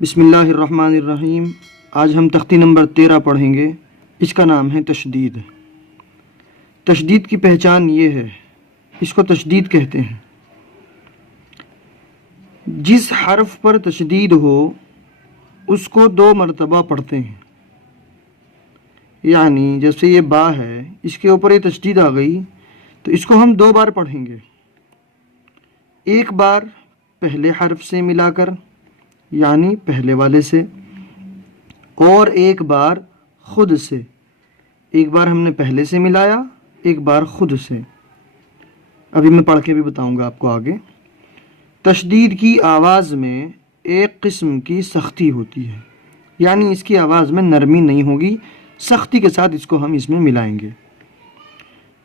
بسم اللہ الرحمن الرحیم۔ آج ہم تختی نمبر 13 پڑھیں گے۔ اس کا نام ہے تشدید۔ تشدید کی پہچان یہ ہے، اس کو تشدید کہتے ہیں، جس حرف پر تشدید ہو اس کو 2 مرتبہ پڑھتے ہیں۔ یعنی جیسے یہ با ہے، اس کے اوپر یہ تشدید آ گئی تو اس کو ہم 2 بار پڑھیں گے، ایک بار پہلے حرف سے ملا کر یعنی پہلے والے سے، اور ایک بار خود سے۔ ایک بار ہم نے پہلے سے ملایا، ایک بار خود سے۔ ابھی میں پڑھ کے بھی بتاؤں گا آپ کو آگے۔ تشدید کی آواز میں ایک قسم کی سختی ہوتی ہے، یعنی اس کی آواز میں نرمی نہیں ہوگی، سختی کے ساتھ اس کو ہم اس میں ملائیں گے۔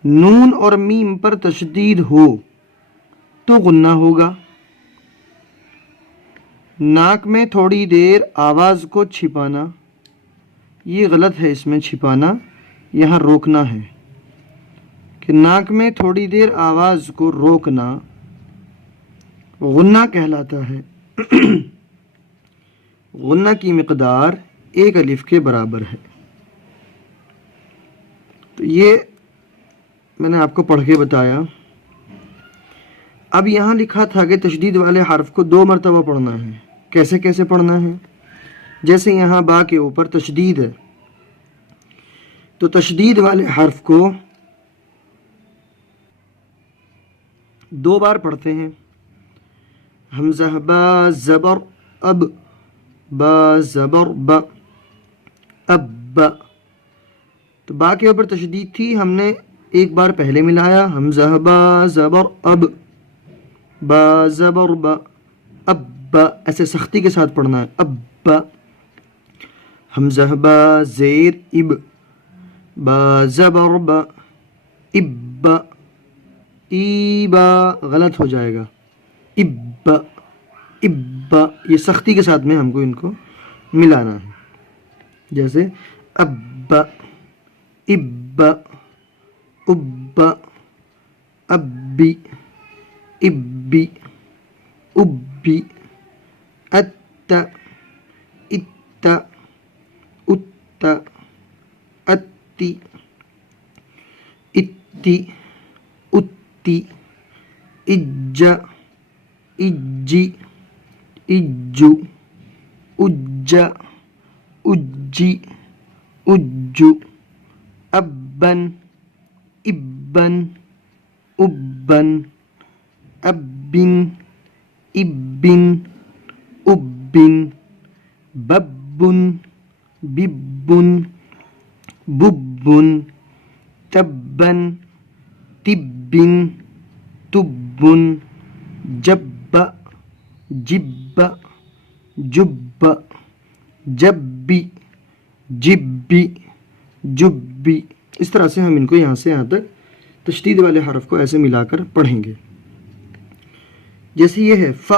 نون اور میم پر تشدید ہو تو غنہ ہوگا۔ ناک میں تھوڑی دیر آواز کو چھپانا، یہ غلط ہے، اس میں چھپانا، یہاں روکنا ہے کہ ناک میں تھوڑی دیر آواز کو روکنا غنہ کہلاتا ہے۔ غنہ کی مقدار 1 الف کے برابر ہے۔ تو یہ میں نے آپ کو پڑھ کے بتایا۔ اب یہاں لکھا تھا کہ تشدید والے حرف کو 2 مرتبہ پڑھنا ہے۔ کیسے کیسے پڑھنا ہے؟ جیسے یہاں با کے اوپر تشدید ہے تو تشدید والے حرف کو 2 بار پڑھتے ہیں۔ حمزہ با زبر اب، با زبر با، اب با۔ تو با کے اوپر تشدید تھی، ہم نے ایک بار پہلے ملایا، حمزہ با زبر اب، با زبر با، اب با، ایسے سختی کے ساتھ پڑھنا ہے، اب با۔ حمزہ با زیر اب، با زبر با، اب با، ای با غلط ہو جائے گا، اب با، اب با، یہ سختی کے ساتھ میں ہم کو ان کو ملانا ہے۔ جیسے اب با، اب با، اب با، اب بی، اب بی، اب بی، ات، ات، ات، اتی، اتی، اتی، اج، اجی، اجو، اج، اجی، اجو، ابن، ابن، ابن، ابن، ابن، ابن، ببن، ببن، ببن، تبن، تبن، تبن، جب، جب، جب، جبی، جبی، جبی۔ اس طرح سے ہم ان کو یہاں سے یہاں تک تشدید والے حرف کو ایسے ملا کر پڑھیں گے۔ جیسے یہ ہے ف،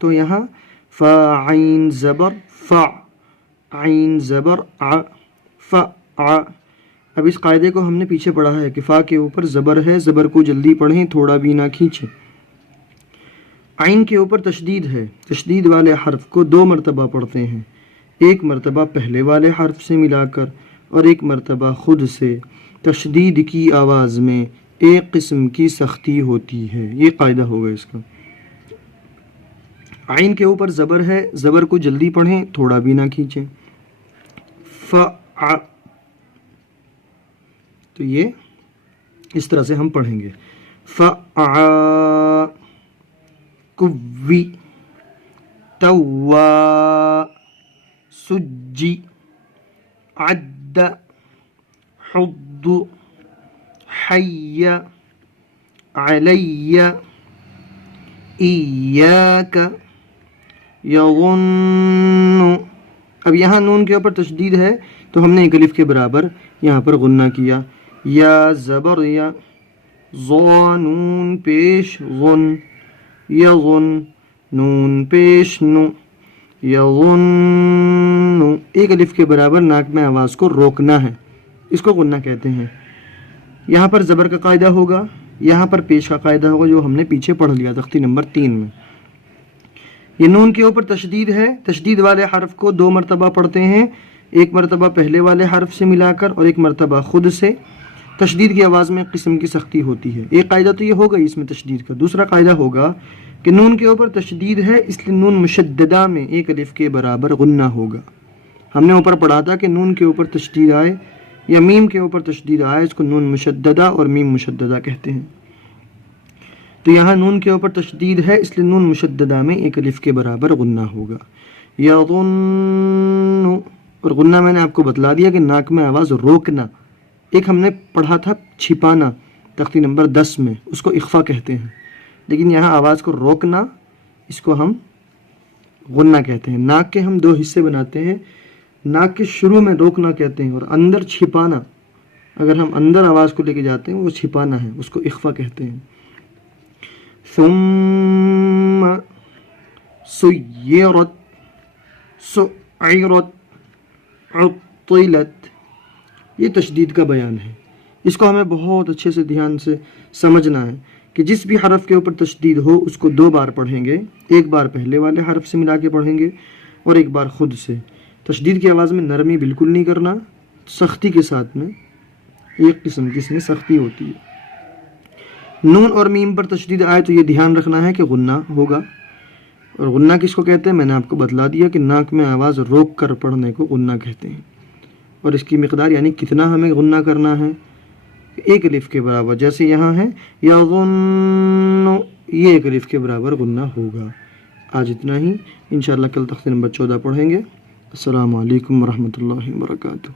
تو یہاں فا عین زبر فا، عین زبر ع، ف ع۔ اب اس قاعدے کو ہم نے پیچھے پڑھا ہے کہ فا کے اوپر زبر ہے، زبر کو جلدی پڑھیں، تھوڑا بھی نہ کھینچیں۔ عین کے اوپر تشدید ہے، تشدید والے حرف کو 2 مرتبہ پڑھتے ہیں، ایک مرتبہ پہلے والے حرف سے ملا کر اور ایک مرتبہ خود سے۔ تشدید کی آواز میں ایک قسم کی سختی ہوتی ہے، یہ قاعدہ ہوگا اس کا۔ عین کے اوپر زبر ہے، زبر کو جلدی پڑھیں، تھوڑا بھی نہ کھینچیں۔ ف ع، تو یہ اس طرح سے ہم پڑھیں گے۔ ف ع، کوی، توا، سجی، عد، حض، حی، علی، ایاک، یظن۔ اب یہاں نون کے اوپر تشدید ہے تو ہم نے 1 الف کے برابر یہاں پر غنہ کیا۔ یا زبر یا، ظا نون پیش غن، یظن، نون پیش نو، یظن۔ 1 الف کے برابر ناک میں آواز کو روکنا ہے، اس کو غنہ کہتے ہیں۔ یہاں پر زبر کا قاعدہ ہوگا، یہاں پر پیش کا قاعدہ ہوگا جو ہم نے پیچھے پڑھ لیا تختی نمبر 3 میں۔ یہ نون کے اوپر تشدید ہے، تشدید والے حرف کو 2 مرتبہ پڑھتے ہیں، ایک مرتبہ پہلے والے حرف سے ملا کر اور ایک مرتبہ خود سے۔ تشدید کی آواز میں قسم کی سختی ہوتی ہے۔ ایک قاعدہ تو یہ ہوگا اس میں تشدید کا، دوسرا قاعدہ ہوگا کہ نون کے اوپر تشدید ہے اس لیے نون مشددہ میں 1 الف کے برابر غنہ ہوگا۔ ہم نے اوپر پڑھا تھا کہ نون کے اوپر تشدید آئے یا میم کے اوپر تشدید آئے اس کو نون مشددہ اور میم مشددہ کہتے ہیں۔ تو یہاں نون کے اوپر تشدید ہے اس لیے نون مشددہ میں 1 الف کے برابر غنہ ہوگا۔ یظن، اور غنہ میں نے آپ کو بتلا دیا کہ ناک میں آواز روکنا۔ ایک ہم نے پڑھا تھا چھپانا تختی نمبر 10 میں، اس کو اخفا کہتے ہیں، لیکن یہاں آواز کو روکنا اس کو ہم غنہ کہتے ہیں۔ ناک کے ہم 2 حصے بناتے ہیں، ناک کے شروع میں روکنا کہتے ہیں اور اندر چھپانا، اگر ہم اندر آواز کو لے کے جاتے ہیں وہ چھپانا ہے، اس کو اخفا کہتے ہیں۔ ثم سیرت، سعرت، عطلت، یہ تشدید کا بیان ہے۔ اس کو ہمیں بہت اچھے سے دھیان سے سمجھنا ہے کہ جس بھی حرف کے اوپر تشدید ہو اس کو 2 بار پڑھیں گے، ایک بار پہلے والے حرف سے ملا کے پڑھیں گے اور ایک بار خود سے۔ تشدید کی آواز میں نرمی بالکل نہیں کرنا، سختی کے ساتھ میں ایک قسم کی اس میں سختی ہوتی ہے۔ نون اور میم پر تشدید آئے تو یہ دھیان رکھنا ہے کہ غنہ ہوگا، اور غنہ کس کو کہتے ہیں میں نے آپ کو بتلا دیا کہ ناک میں آواز روک کر پڑھنے کو غنہ کہتے ہیں، اور اس کی مقدار یعنی کتنا ہمیں غنہ کرنا ہے، 1 الف کے برابر، جیسے یہاں ہے یظن، یہ 1 الف کے برابر غنہ ہوگا۔ آج اتنا ہی، انشاءاللہ کل تختی نمبر 14 پڑھیں گے۔ السلام علیکم ورحمۃ اللہ وبرکاتہ۔